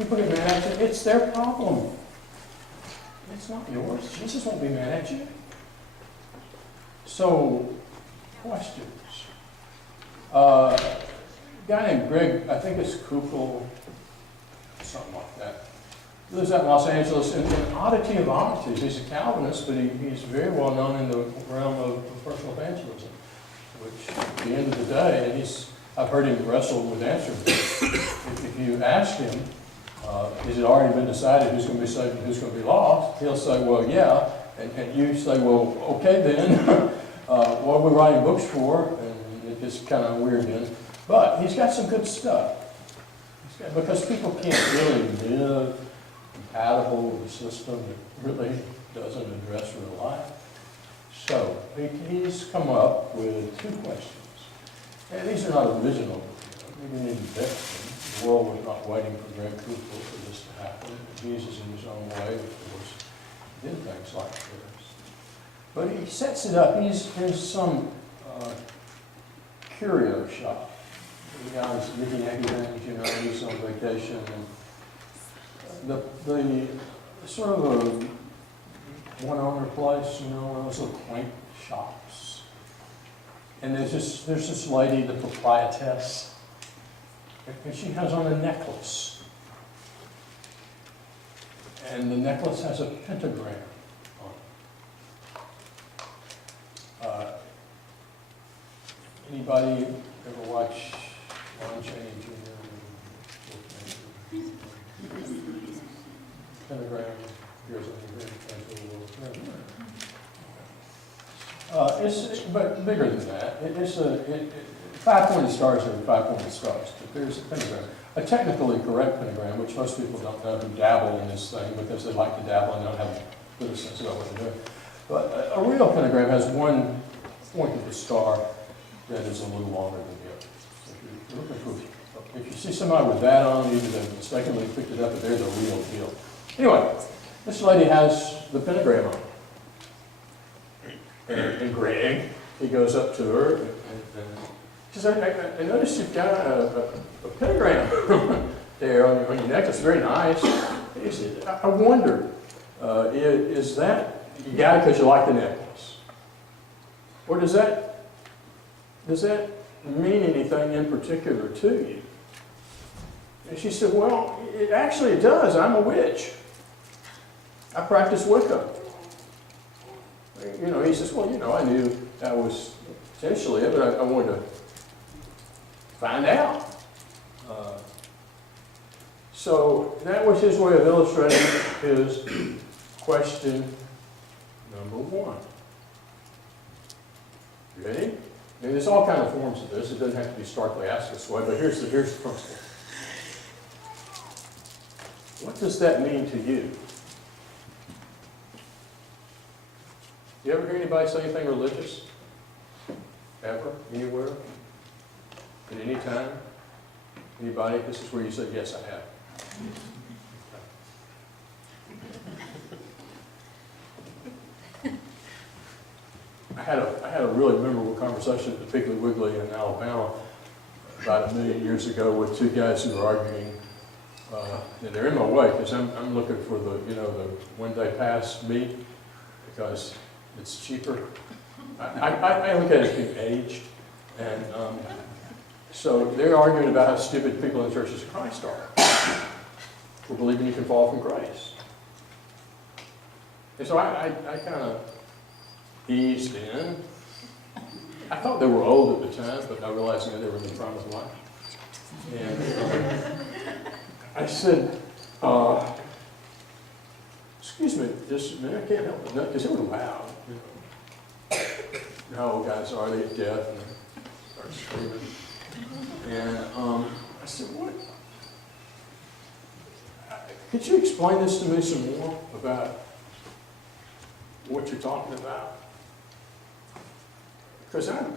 People get mad at you. It's their problem. It's not yours. Jesus won't be mad at you. So, questions. A guy named Greg, I think it's Kukul, something like that, lives out in Los Angeles, and an oddity of oddities. He's a Calvinist, but he's very well known in the realm of personal evangelism, which at the end of the day, and I've heard him wrestle with answering this. If you ask him, has it already been decided who's going to be saved and who's going to be lost? He'll say, well, yeah. And you say, well, okay then. What are we writing books for? And it gets kind of weird then. But he's got some good stuff. Because people can't really live compatible with a system that really doesn't address real life. So he's come up with 2 questions. And these are not original. We didn't invent them. The world was not waiting for Greg Kukul for this to happen. Jesus, in his own way, of course, did things like this. But he sets it up. He's in some curio shop. The guy's looking at things, he's on vacation. And the sort of a one-owner place, one of those little quaint shops. And there's this lady, the proprietress, and she has on a necklace. And the necklace has a pentagram on it. Anybody ever watch Lon Chaney Jr.? Pentagram, here's but bigger than that. It's 5-pointed stars are 5-pointed stars, but there's a pentagram. A technically correct pentagram, which most people don't know who dabble in this thing because they like to dabble and don't have a good sense about what they're doing. But a real pentagram has one point of the star that is a little longer than the other. So if you're looking for, if you see somebody with that on, either they mistakenly picked it up, but they're the real deal. Anyway, this lady has the pentagram on. And Greg, he goes up to her and he says, I noticed you've got a pentagram there on your necklace. Very nice. He said, I wonder, is that, you got it because you like the necklace? Or does that mean anything in particular to you? And she said, well, it actually does. I'm a witch. I practice Wicca. He says, well, I knew that was potentially it, but I wanted to find out. So that was his way of illustrating his question number 1. Ready? I mean, there's all kinds of forms of this. It doesn't have to be starkly asked this way, but here's the principle. What does that mean to you? You ever hear anybody say anything religious? Ever? Anywhere? At any time? Anybody? This is where you say, yes, I have. I had a really memorable conversation at the Piggly Wiggly in Alabama about 1 million years ago with 2 guys who were arguing. And they're in my way because I'm looking for the one-day pass meat because it's cheaper. I look at it as being aged. And so they're arguing about how stupid people in the churches of Christ are for believing you can fall from grace. And so I kind of eased in. I thought they were old at the time, but I realized they were in the prime of life. And I said, excuse me, just a minute, I can't help it. No, because they were loud. How old guys are, they get deaf and they start screaming. And I said, what? Could you explain this to me some more about what you're talking about? Because I'm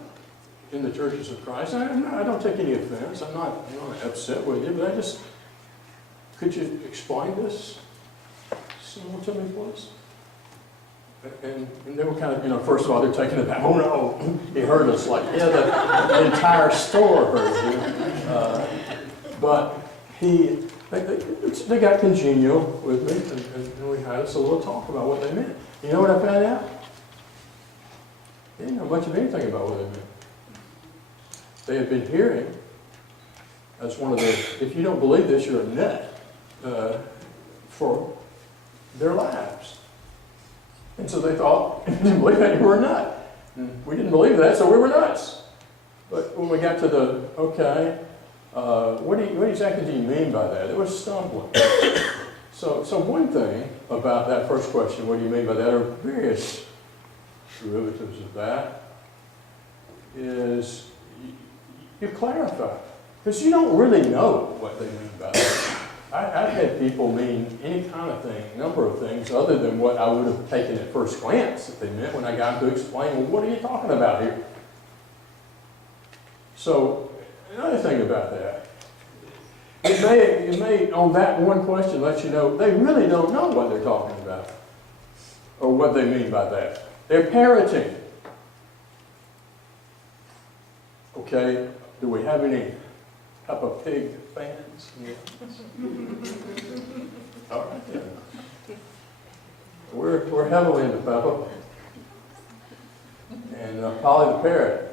in the churches of Christ. I don't take any offense. I'm not upset with you, but could you explain this some more to me, please? And they were kind of, first of all, they're taking it back. Oh no, he heard us. Like, yeah, the entire store heard you. But they got congenial with me, and we had us a little talk about what they meant. You know what I found out? They didn't know much of anything about what they meant. They had been hearing, as one of the, if you don't believe this, you're a nut, for their lives. And so they thought, if you didn't believe that, you were a nut. And we didn't believe that, so we were nuts. But when we got to the, okay, what exactly do you mean by that? It was stumbling. So one thing about that first question, what do you mean by that, or various derivatives of that, is you clarify. Because you don't really know what they mean by that. I've had people mean any kind of thing, number of things, other than what I would have taken at first glance that they meant when I got to explain, well, what are you talking about here? So, another thing about that, it may, on that one question, let you know they really don't know what they're talking about or what they mean by that. They're parroting. Okay, do we have any Peppa Pig fans? All right, then. We're heavily into Peppa. And Polly the parrot.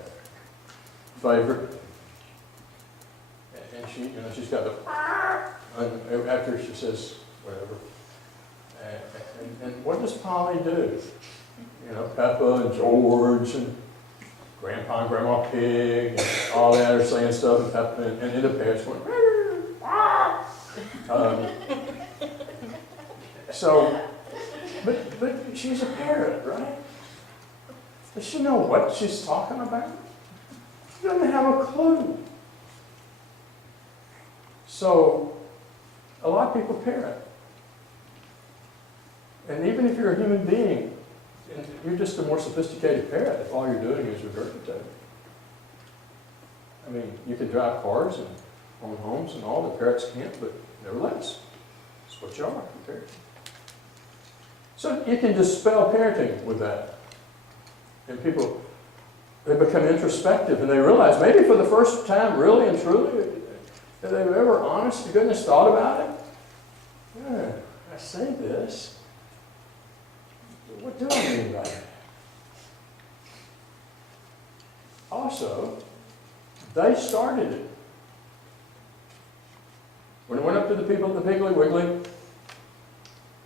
Favorite, and she, she's got the after she says whatever, and what does Polly do? Peppa and George and Grandpa and Grandma Pig and all that are saying stuff, and Peppa and the parrots went. But she's a parrot, right? Does she know what she's talking about? She doesn't have a clue. So, a lot of people parrot. And even if you're a human being, and you're just a more sophisticated parrot if all you're doing is regurgitating. I mean, you can drive cars and own homes and all, the parrots can't, but nevertheless, it's what you are, a parrot. So you can dispel parenting with that. And people, they become introspective and they realize, maybe for the first time, really and truly, that they've ever, honest to goodness, thought about it. Yeah, I say this. What do I mean by that? Also, they started it. When I went up to the people at the Piggly Wiggly,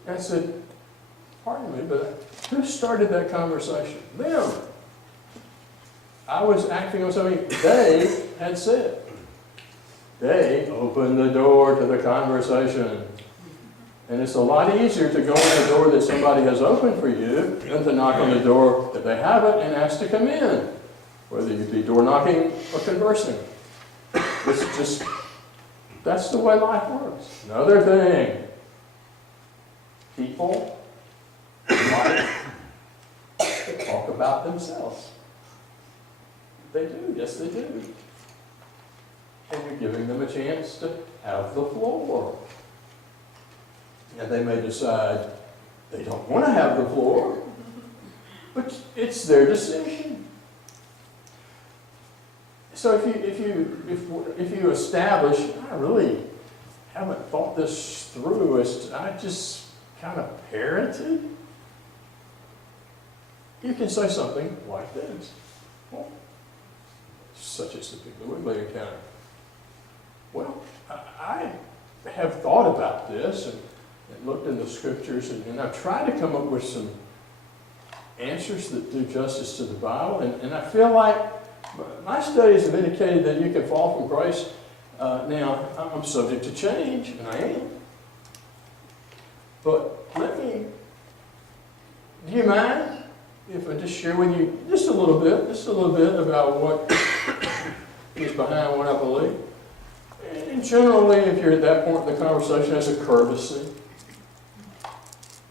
I said, pardon me, but who started that conversation? Them. I was acting on something they had said. They opened the door to the conversation. And it's a lot easier to go in the door that somebody has opened for you than to knock on the door that they haven't and ask to come in, whether you be door knocking or conversing. It's just, that's the way life works. Another thing, people like to talk about themselves. They do, yes they do. And you're giving them a chance to have the floor. And they may decide they don't want to have the floor, but it's their decision. So if you establish, I really haven't thought this through, I just kind of parroted, you can say something like this. Well, such as the Piggly Wiggly encounter. Well, I have thought about this and looked in the scriptures, and I've tried to come up with some answers that do justice to the Bible, and I feel like my studies have indicated that you can fall from grace. Now, I'm subject to change, and I am. But do you mind if I just share with you just a little bit about what is behind what I believe? And generally, if you're at that point in the conversation, as a courtesy,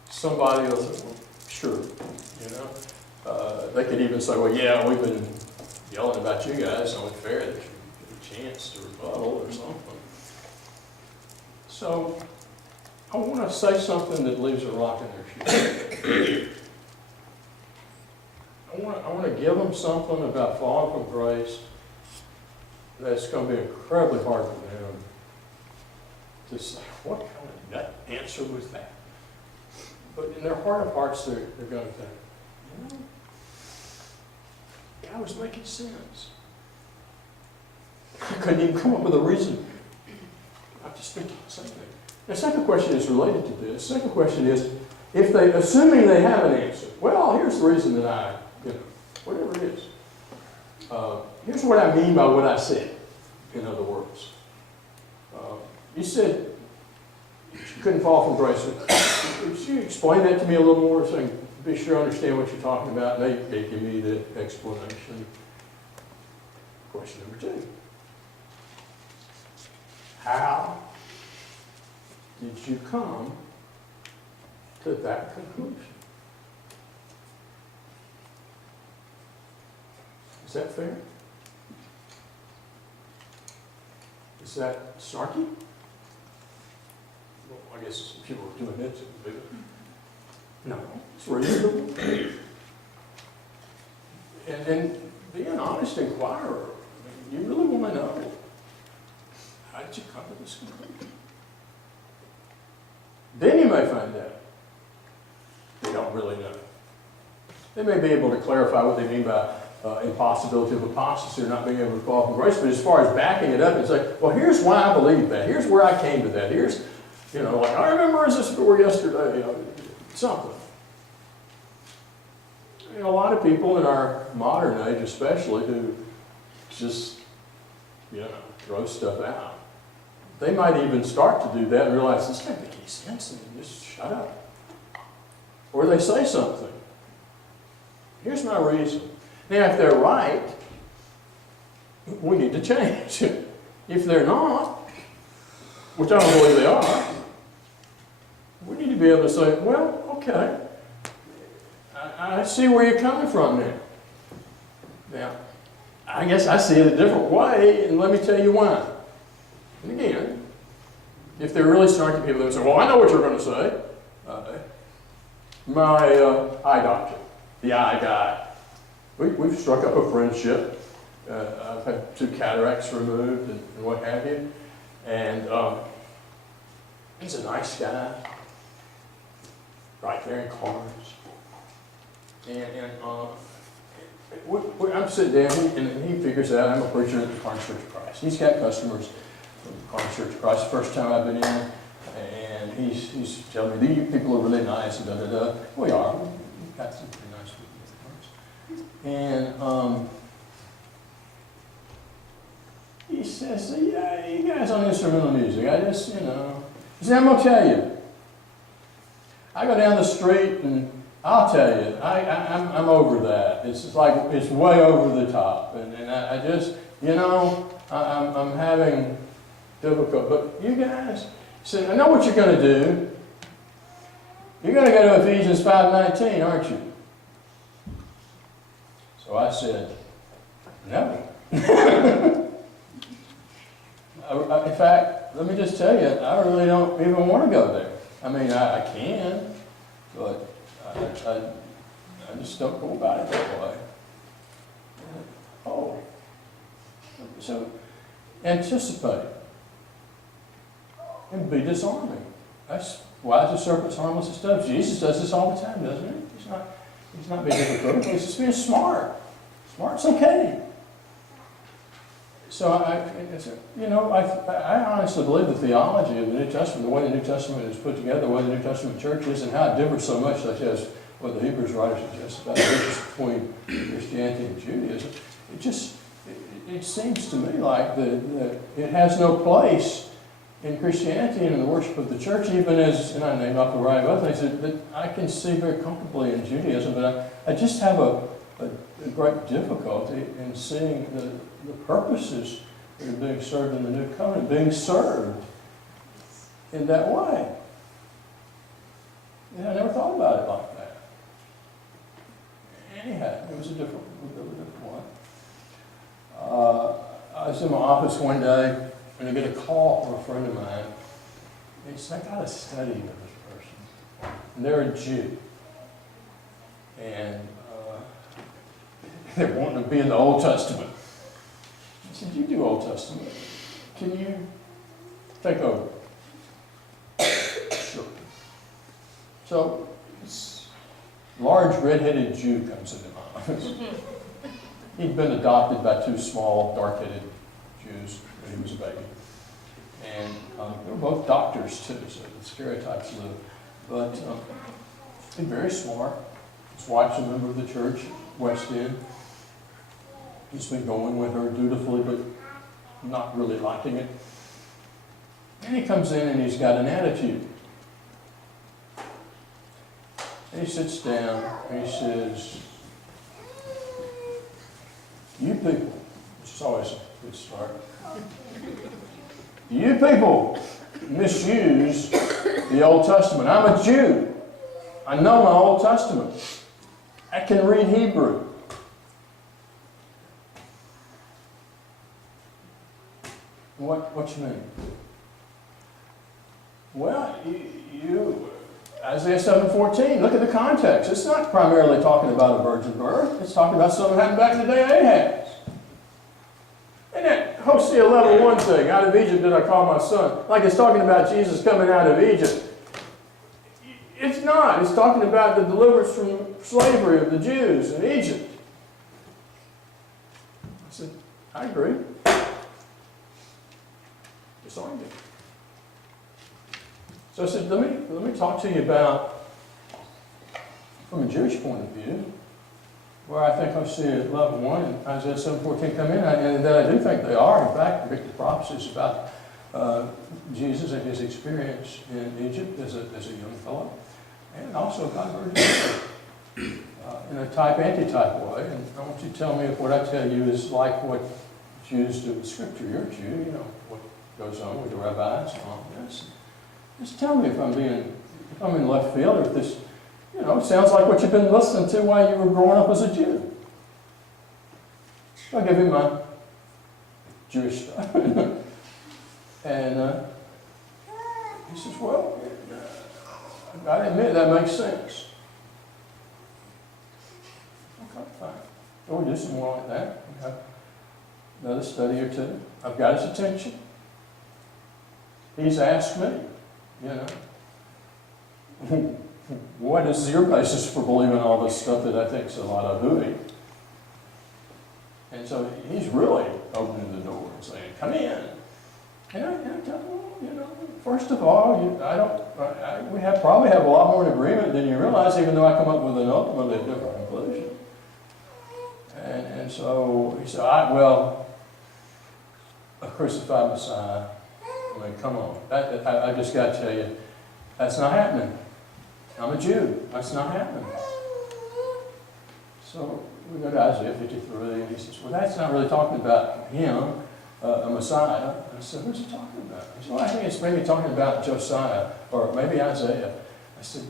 somebody will say, well, sure, they could even say, well, yeah, we've been yelling about you guys, it's only fair that you get a chance to rebuttal or something. So, I want to say something that leaves a rock in their shoe. I want to give them something about falling from grace that's going to be incredibly hard for them Just like, what kind of nut answer was that? But in their heart of hearts, they're going to think, you know, God was making sense. I couldn't even come up with a reason. I've just been taught something. The second question is related to this. The second question is, assuming they have an answer, well, here's the reason that whatever it is. Here's what I mean by what I said, in other words. You said you couldn't fall from grace. Would you explain that to me a little more so I can be sure I understand what you're talking about? They give me the explanation. Question number 2. How did you come to that conclusion? Is that fair? Is that snarky? Well, I guess if people were doing it, it would be. No, it's reasonable. And be an honest inquirer. I mean, you really want to know. How did you come to this conclusion? Then you may find out they don't really know. They may be able to clarify what they mean by impossibility of apostasy or not being able to fall from grace, but as far as backing it up and say, well, here's why I believe that. Here's where I came to that. Here's, like, I remember as if it were yesterday, something. A lot of people in our modern age especially who just, throw stuff out. They might even start to do that and realize this doesn't make any sense and just shut up. Or they say something. Here's my reason. Now, if they're right, we need to change. If they're not, which I don't believe they are, we need to be able to say, well, okay, I see where you're coming from now. Now, I guess I see it a different way, and let me tell you why. And again, if they're really snarky people, they'll say, well, I know what you're going to say. My eye doctor, the eye guy. We've struck up a friendship. I've had 2 cataracts removed and what have you. And he's a nice guy. Right there in Carnes. I'm sitting down, and he figures out I'm a preacher at the Carnes Church of Christ. He's got customers from the Carnes Church of Christ. The first time I've been in, and he's telling me, these people are really nice, and da-da-da. We are. We've got some pretty nice people at Carnes. And he says, yeah, you guys on instrumental music, I just, he said, I'm going to tell you. I go down the street and I'll tell you, I'm over that. It's just like, it's way over the top. And I just, I'm having difficult. But you guys, said, I know what you're going to do. You're going to go to Ephesians 5:19, aren't you? So I said, no. In fact, let me just tell you, I really don't even want to go there. I mean, I can, but I just don't go about it that way. Oh. So, anticipate and be disarming. That's wise as serpents, harmless as doves. Jesus does this all the time, doesn't he? He's not being difficult. He's just being smart. Smart's okay. So I honestly believe the theology of the New Testament, the way the New Testament is put together, the way the New Testament church is, and how it differs so much, such as what the Hebrews writers suggest about the difference between Christianity and Judaism. It seems to me like that it has no place in Christianity and in the worship of the church, even as, and I name off a variety of other things that I can see very comfortably in Judaism, but I just have a great difficulty in seeing the purposes that are being served in the New Covenant, being served in that way. I never thought about it like that. Anyhow, it was a different one. I was in my office one day, and I get a call from a friend of mine. He said, I got a study with this person. And they're a Jew. And they're wanting to be in the Old Testament. I said, you do Old Testament. Can you take over? So, this large red-headed Jew comes into my office. He'd been adopted by two small, dark-headed Jews when he was a baby. And they were both doctors, too, so the stereotypes live. But he's very smart. His wife's a member of the church, West End. He's been going with her dutifully, but not really liking it. And he comes in and he's got an attitude. And he sits down and he says, "You people," which is always a good start, "you people misuse the Old Testament. I'm a Jew. I know my Old Testament. I can read Hebrew. What you mean?" "Well, you Isaiah 7:14, look at the context. It's not primarily talking about a virgin birth. It's talking about something that happened back in the day of Ahaz. And that Hosea 11:1 thing, out of Egypt did I call my son, like it's talking about Jesus coming out of Egypt. It's not. It's talking about the deliverance from slavery of the Jews in Egypt." I said, "I agree." It's argument. So I said, let me talk to you about, from a Jewish point of view, where I think Hosea 11:1 and Isaiah 7:14 come in, and that I do think they are, in fact, predictive prophecies about Jesus and his experience in Egypt as a young fellow, and also about virgin in a type-antitype way. And I want you to tell me if what I tell you is like what Jews do with Scripture. You're a Jew, you know what goes on with the rabbis and all this. Just tell me if I'm in left field, or if this, sounds like what you've been listening to while you were growing up as a Jew. So I give him my Jewish stuff. And he says, "Well, I gotta admit, that makes sense." Okay, fine. So we do some more like that. Okay. Another study or two. I've got his attention. He's asked me, what is your basis for believing all this stuff that I think is a lot of hooey? And so he's really opening the door and saying, "Come in." And I tell him, first of all, we probably have a lot more in agreement than you realize, even though I come up with an ultimately different conclusion. And so he said, a crucified Messiah. I mean, come on. I just got to tell you, that's not happening. I'm a Jew. That's not happening. So we go to Isaiah 53, and he says, "Well, that's not really talking about him, a Messiah." And I said, "Who's he talking about?" He said, "Well, I think it's maybe talking about Josiah, or maybe Isaiah." I said,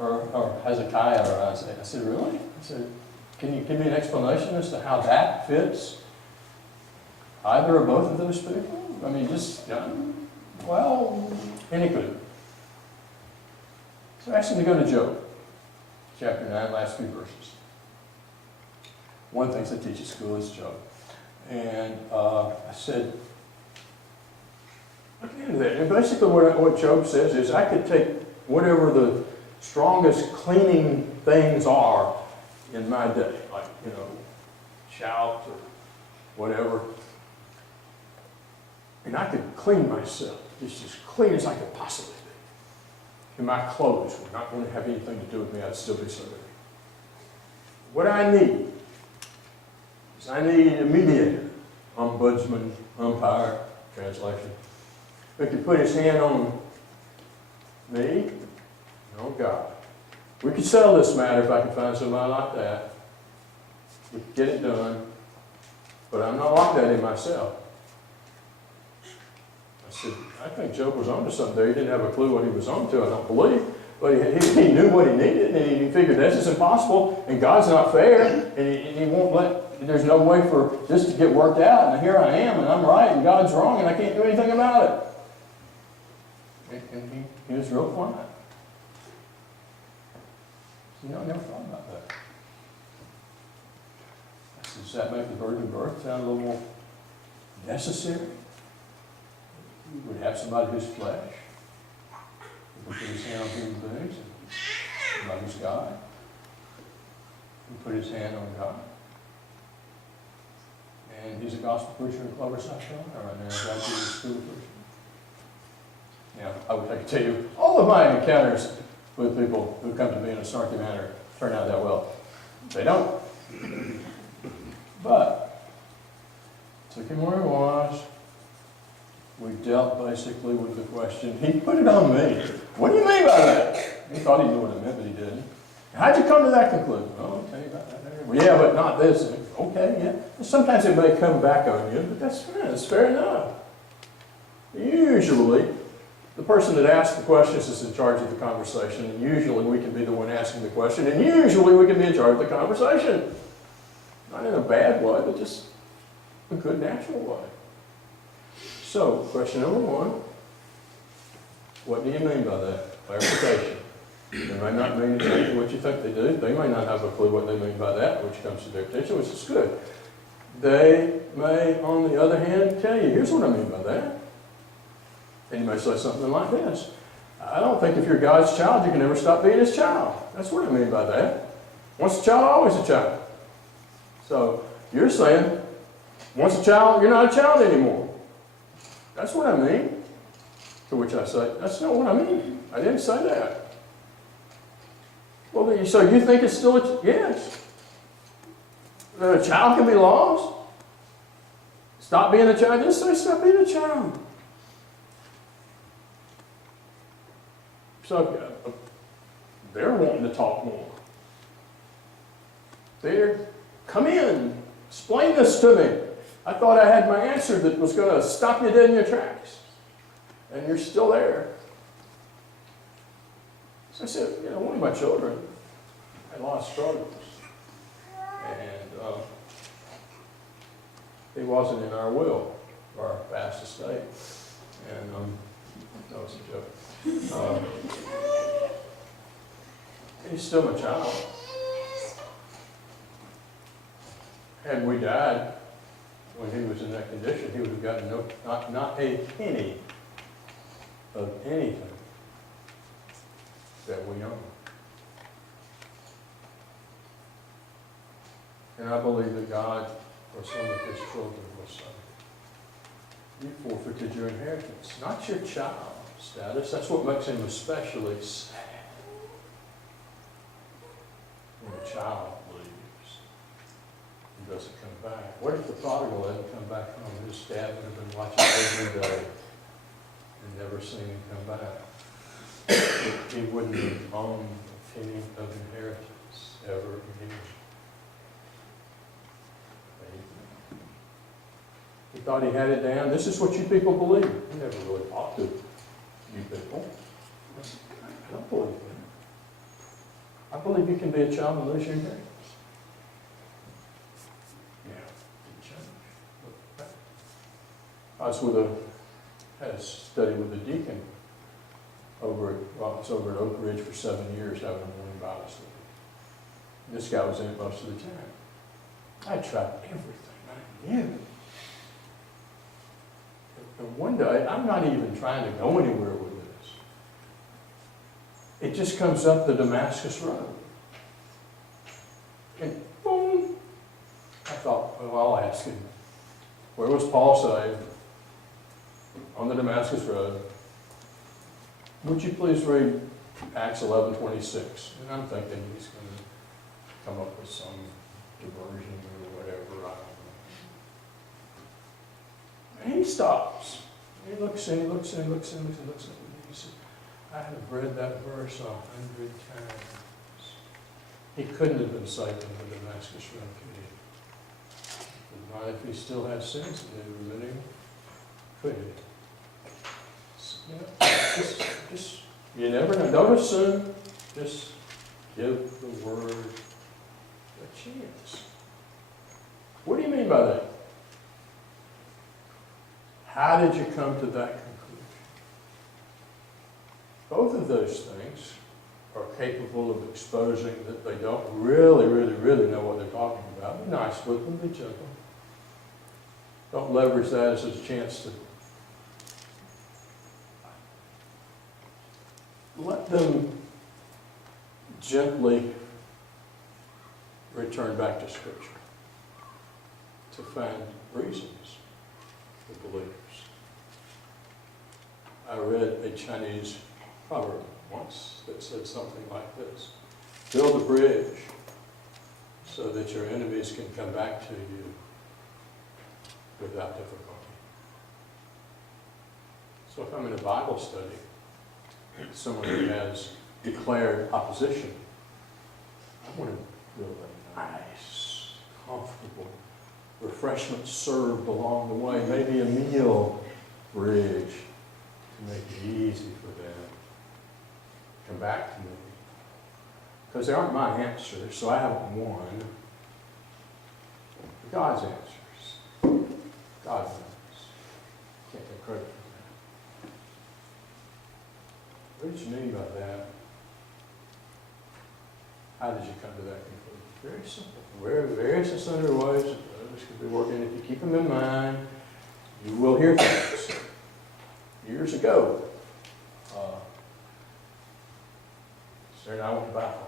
or Hezekiah or Isaiah. I said, "Really?" I said, "Can you give me an explanation as to how that fits either or both of those people?" I mean, and he couldn't. So I asked him to go to Job, chapter 9, last few verses. One of the things I teach at school is Job. And I said, look into that. And basically what Job says is, I could take whatever the strongest cleaning things are in my day, like, shout or whatever, and I could clean myself just as clean as I could possibly be. And my clothes were not going to have anything to do with me. I'd still be so dirty. What I need is a mediator, ombudsman, umpire, translation, who could put his hand on me and on God. We could settle this matter if I could find somebody like that. We could get it done. But I'm not like that in myself. I said, I think Job was onto something there. He didn't have a clue what he was onto, I don't believe. But he knew what he needed, and he figured this is impossible, and God's not fair, and he won't there's no way for this to get worked out, and here I am, and I'm right, and God's wrong, and I can't do anything about it. And he was real quiet. I never thought about that. I said, does that make the virgin birth sound a little more necessary? We would have somebody who's flesh, who could put his hand on human beings. put his hand on God. And he's a gospel preacher in Clover, South Carolina right now. Graduated school preacher. Now, I wish I could tell you all of my encounters with people who come to me in a snarky manner turn out that well. They don't. But, took him where he was. We dealt basically with the question. He put it on me. What do you mean by that? He thought he knew what it meant, but he didn't. How'd you come to that conclusion? Oh, I'll tell you about that later. Well, yeah, but not this. Okay, yeah. Sometimes it may come back on you, but that's fine. It's fair enough. Usually, the person that asks the questions is in charge of the conversation, and usually we can be the one asking the question, and usually we can be in charge of the conversation. Not in a bad way, but just a good, natural way. So, question number one, what do you mean by that? Clarification. They may not mean exactly what you think they do. They may not have a clue what they mean by that, which comes to their attention, which is good. They may, on the other hand, tell you, here's what I mean by that. And you may say something like this. I don't think if you're God's child, you can never stop being his child. That's what I mean by that. Once a child, always a child. So, you're saying, once a child, you're not a child anymore. That's what I mean. To which I say, that's not what I mean. I didn't say that. Well, so you think it's still a... Yes. A child can be lost. Stop being a child. Just say stop being a child. So they're wanting to talk more. Come in. Explain this to me. I thought I had my answer that was going to stop you dead in your tracks. And you're still there. So I said, one of my children had a lot of struggles. And he wasn't in our will, our vast estate. And that was a joke. He's still my child. Had we died when he was in that condition, he would have gotten not a penny of anything that we own. And I believe that God, or some of his children, will say, you forfeited your inheritance, not your child status. That's what makes him especially sad. When a child leaves and doesn't come back. What if the prodigal hadn't come back home? His dad would have been watching every day and never seen him come back. He wouldn't have owned a penny of inheritance ever again. He thought he had it down. This is what you people believe. He never really talked to you people. I don't believe that. I believe you can be a child and lose your inheritance. Yeah, it changed. I was had a study with a deacon over at Oak Ridge for 7 years, having a morning Bible study. This guy was in it most of the time. I tried everything I knew. And one day, I'm not even trying to go anywhere with this. It just comes up the Damascus Road. And boom! I thought, well, I'll ask him. Where was Paul saved? On the Damascus Road. Would you please read Acts 11:26? And I'm thinking he's going to come up with some diversion or whatever. I don't know. And he stops. He looks and he looks and he looks and he looks and looks at me. He said, I have read that verse 100 times. He couldn't have been saved in the Damascus Road, could he? Not if he still has sins to do, really. Could he? Just, you never know. Don't assume. Just give the word a chance. What do you mean by that? How did you come to that conclusion? Both of those things are capable of exposing that they don't really know what they're talking about. Be nice with them, be gentle. Don't leverage that as a chance to let them gently return back to Scripture to find reasons for believers. I read a Chinese proverb once that said something like this: build a bridge so that your enemies can come back to you without difficulty. So if I'm in a Bible study, someone who has declared opposition, I want to build a nice, comfortable, refreshment served along the way, maybe a meal bridge to make it easy for them to come back to me. Because they aren't my answers, so I haven't won. God's answers. God knows. Can't take credit for that. What did you mean by that? How did you come to that conclusion? Very simple. Various sundry ways that others could be working. If you keep them in mind, you will hear things. Years ago, Sarah and I went to Bible.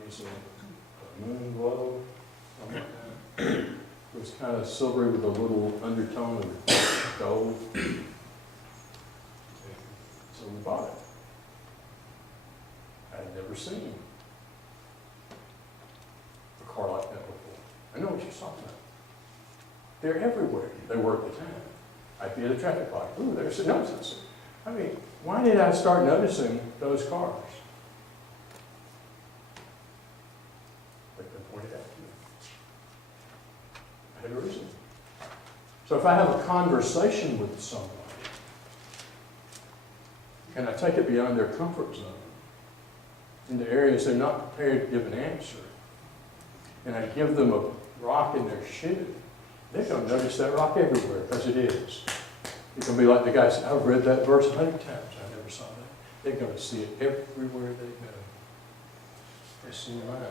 It was a moon glow, something like that. It was kind of silvery with a little undertone of gold. So we bought it. I had never seen a car like that before. I know what you're talking about. They're everywhere. They were at the time. I'd be at a traffic light. Ooh, there's a notice. I mean, why did I start noticing those cars? They've been pointed out to me. I had a reason. So if I have a conversation with someone, and I take it beyond their comfort zone, into areas they're not prepared to give an answer, and I give them a rock in their shoe, they're going to notice that rock everywhere, because it is. It's going to be like the guy said, I've read that verse 100 times, I never saw that. They're going to see it everywhere they go. It's in your mind.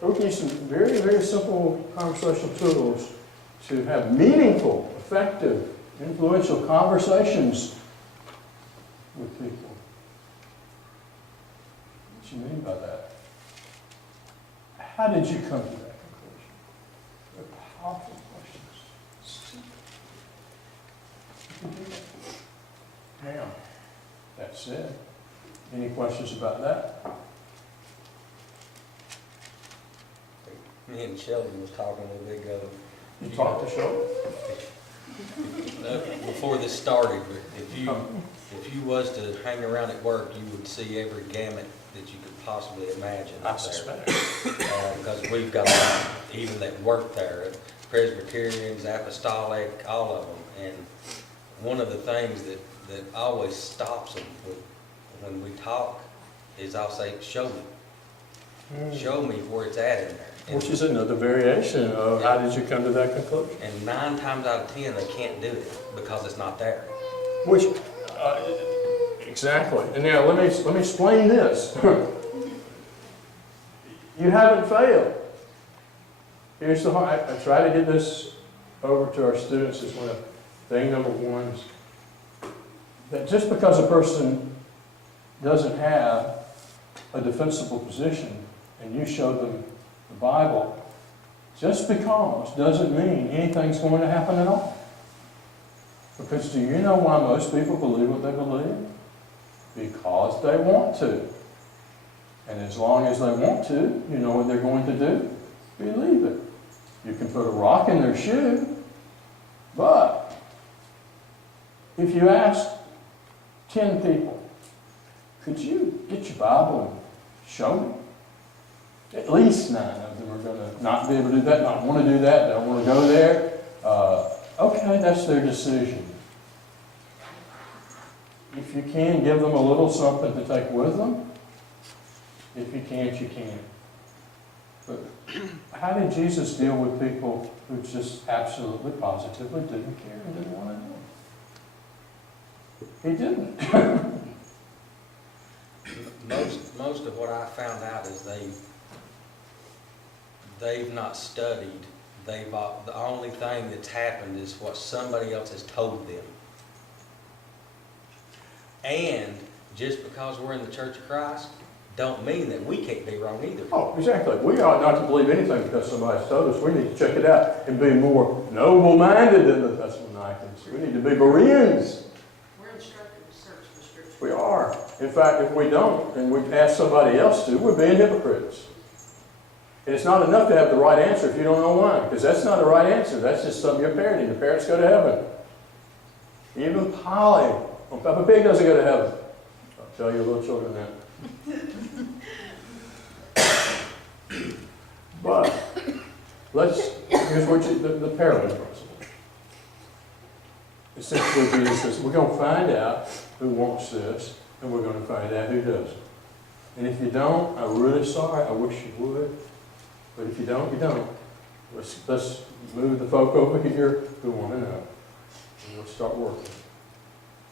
So we'll give you some very, very simple conversational tools to have meaningful, effective, influential conversations with people. What do you mean by that? How did you come to that conclusion? They're powerful questions. You can do that. Now, that said, any questions about that? Me and Sheldon was talking a little bit ago. You talked to Sheldon? Before this started, if you was to hang around at work, you would see every gamut that you could possibly imagine. I suspect. Because we've got even that work there, Presbyterians, Apostolic, all of them. And one of the things that always stops them when we talk is I'll say, show me. Show me where it's at in there. Which is another variation of how did you come to that conclusion? And 9 times out of 10, they can't do it because it's not there. Which, exactly. And now let me explain this. You haven't failed. Here's the heart. I try to get this over to our students as one of thing number one is that just because a person doesn't have a defensible position and you show them the Bible, just because doesn't mean anything's going to happen at all. Because do you know why most people believe what they believe? Because they want to. And as long as they want to, you know what they're going to do? Believe it. You can put a rock in their shoe, but if you ask 10 people, could you get your Bible and show me? At least 9 of them are going to not be able to do that, not want to do that, don't want to go there. Okay, that's their decision. If you can, give them a little something to take with them. If you can't, you can't. But how did Jesus deal with people who just absolutely, positively didn't care and didn't want to know? He didn't. Most of what I found out is they've not studied. The only thing that's happened is what somebody else has told them. And just because we're in the Church of Christ don't mean that we can't be wrong either. Oh, exactly. We ought not to believe anything because somebody's told us. We need to check it out and be more noble-minded than the Thessalonians. We need to be Bereans. We're instructed to search the Scripture. We are. In fact, if we don't, and we ask somebody else to, we're being hypocrites. And it's not enough to have the right answer if you don't know why, because that's not the right answer. That's just something you're parenting. The parents go to heaven. Even Polly on Peppa Pig doesn't go to heaven. I'll tell your little children that. But here's what the parallel principle. Essentially, Jesus says, we're going to find out who wants this, and we're going to find out who doesn't. And if you don't, I'm really sorry. I wish you would. But if you don't, you don't. Let's move the folk over here who want to know. And we'll start working.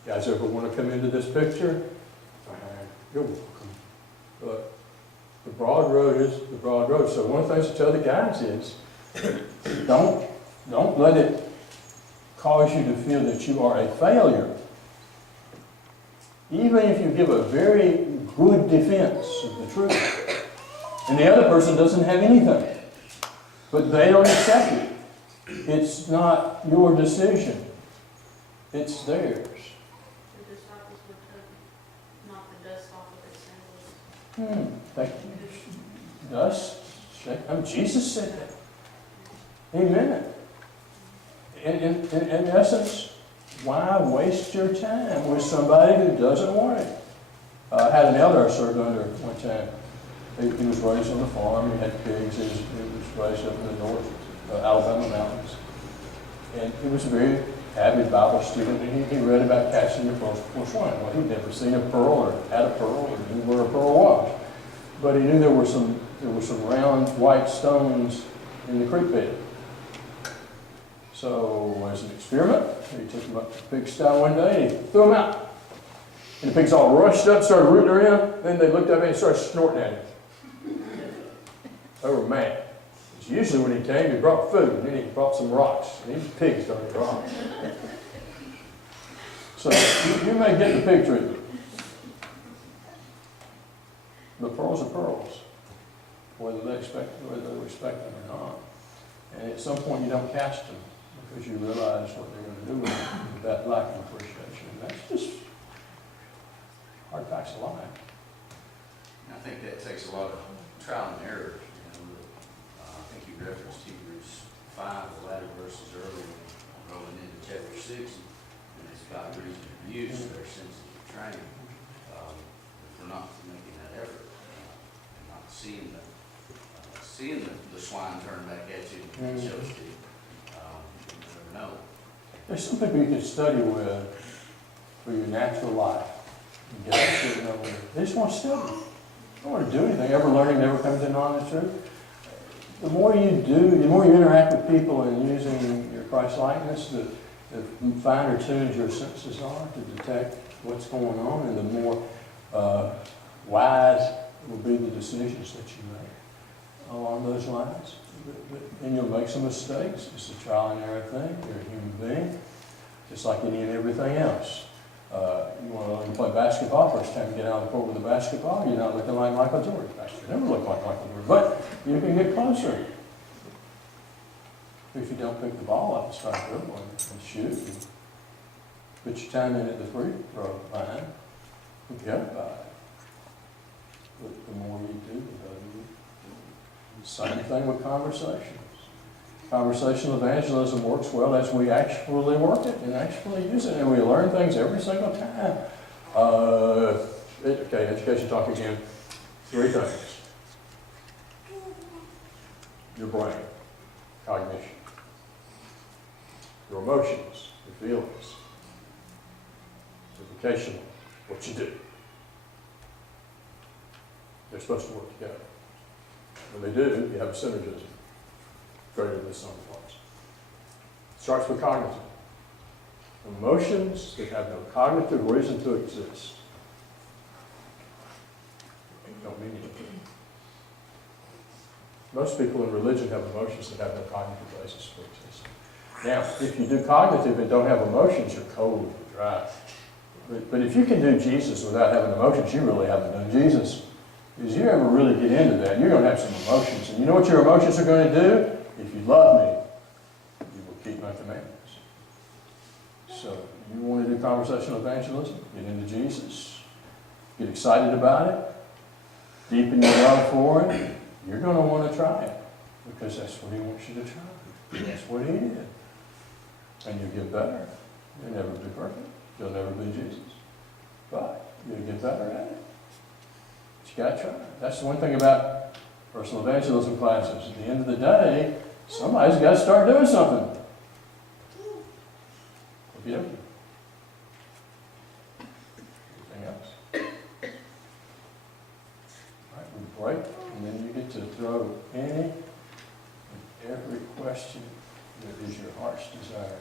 You guys ever want to come into this picture? You're welcome. But the broad road is the broad road. So one of the things I tell the guys is, don't let it cause you to feel that you are a failure. Even if you give a very good defense of the truth, and the other person doesn't have anything, but they don't accept it. It's not your decision. It's theirs. The disciples were told not the dust off of their sandals. Thank you. Dust. Jesus said that. Amen. In essence, why waste your time with somebody who doesn't want it? I had an elder I served under one time. He was raised on the farm. He had pigs. He was raised up in the north Alabama mountains. And he was a very avid Bible student. And he read about catching the first swine. Well, he'd never seen a pearl or had a pearl or knew where a pearl was. But he knew there were some round white stones in the creek bed. So as an experiment, he took them up to the pigsty one day and he threw them out. And the pigs all rushed up, started rooting around. Then they looked up and started snorting at him. They were mad. Because usually when he came, he brought food, and then he brought some rocks. And these pigs started rocks. So you may get the pig treatment. But pearls are pearls, whether they respect them or not. And at some point you don't cast them because you realize what they're going to do with that lack of appreciation. And that's just hard facts of life. I think that takes a lot of trial and error. I think you referenced Hebrews 5, the latter verses earlier, rolling into chapter 6, and it's got reason to use their sensitive training. If we're not making that effort, and not seeing the swine turn back at you and show us you never know. There's some people you can study with for your natural life. You get up sitting over there. They just want to study. They don't want to do anything. Ever learning never comes to knowledge of truth. The more you do, the more you interact with people and using your Christ-likeness, the finer tuned your senses are to detect what's going on, and the more wise will be the decisions that you make along those lines. And you'll make some mistakes. It's a trial and error thing. You're a human being, just like any and everything else. You want to learn to play basketball, first time you get out on the court with a basketball, you're not looking like Michael Jordan. You never look like Michael Jordan, but you can get closer. If you don't pick the ball up and start dribbling and shoot, and put your time in at the free throw line, forget about it. But the more you do, the better you do. Same thing with conversations. Conversational evangelism works well as we actually work it and actually use it, and we learn things every single time. Okay, education talk again. 3 things. Your brain, cognition. Your emotions, your feelings. Your vocation, what you do. They're supposed to work together. When they do, you have a synergism greater than the sum of parts. Starts with cognitive. Emotions that have no cognitive reason to exist don't mean anything. Most people in religion have emotions that have no cognitive basis for existence. Now, if you do cognitive and don't have emotions, you're cold, you're dry. But if you can do Jesus without having emotions, you really haven't done Jesus. Because you ever really get into that, you're going to have some emotions. And you know what your emotions are going to do? If you love me, you will keep my commandments. So you want to do conversational evangelism? Get into Jesus. Get excited about it. Deepen your love for it. You're going to want to try it. Because that's what he wants you to try. That's what he did. And you'll get better. You'll never be perfect. You'll never be Jesus. But you'll get better at it. But you got to try it. That's the one thing about personal evangelism classes. At the end of the day, somebody's got to start doing something. Okay. Anything else? All right, we break, and then you get to throw any and every question that is your heart's desire to me.